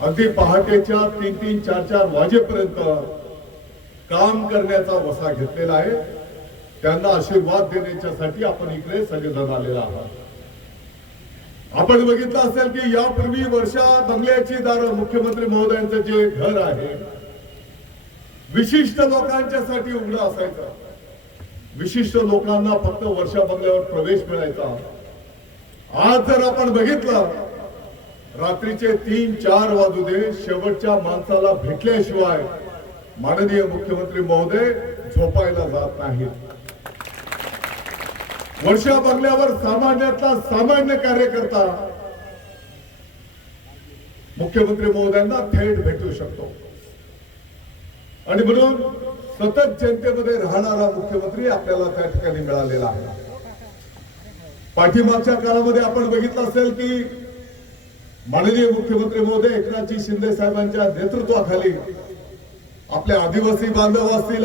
अगदी पहाटेच्या तीन तीन चार चार वाजेपर्यंत काम करण्याचा वसा घेतलेला आहे. त्यांना आशीर्वाद देण्याच्यासाठी आपण इकडे सगळेजण आलेला आहात. आपण बघितलं असेल की यापूर्वी वर्षा बंगल्याची दारं मुख्यमंत्री महोदयांचं जे घर आहे विशिष्ट लोकांच्यासाठी उघडं असायचं. विशिष्ट लोकांना फक्त वर्षा बंगल्यावर प्रवेश मिळायचा. आज जर आपण बघितलं रात्रीचे तीन चार वाजू दे शेवटच्या माणसाला भेटल्याशिवाय माननीय मुख्यमंत्री महोदय झोपायला जात नाहीत. वर्षा बंगल्यावर सामान्यातला सामान्य कार्यकर्ता मुख्यमंत्री महोदयांना थेट भेटू शकतो. आणि म्हणून सतत जनतेमध्ये राहणारा मुख्यमंत्री आपल्याला त्या ठिकाणी मिळालेला आहे. पाठीमागच्या काळामध्ये आपण बघितलं असेल की माननीय मुख्यमंत्री महोदय एकनाथजी शिंदे साहेबांच्या नेतृत्वाखाली आपल्या आदिवासी बांधव असतील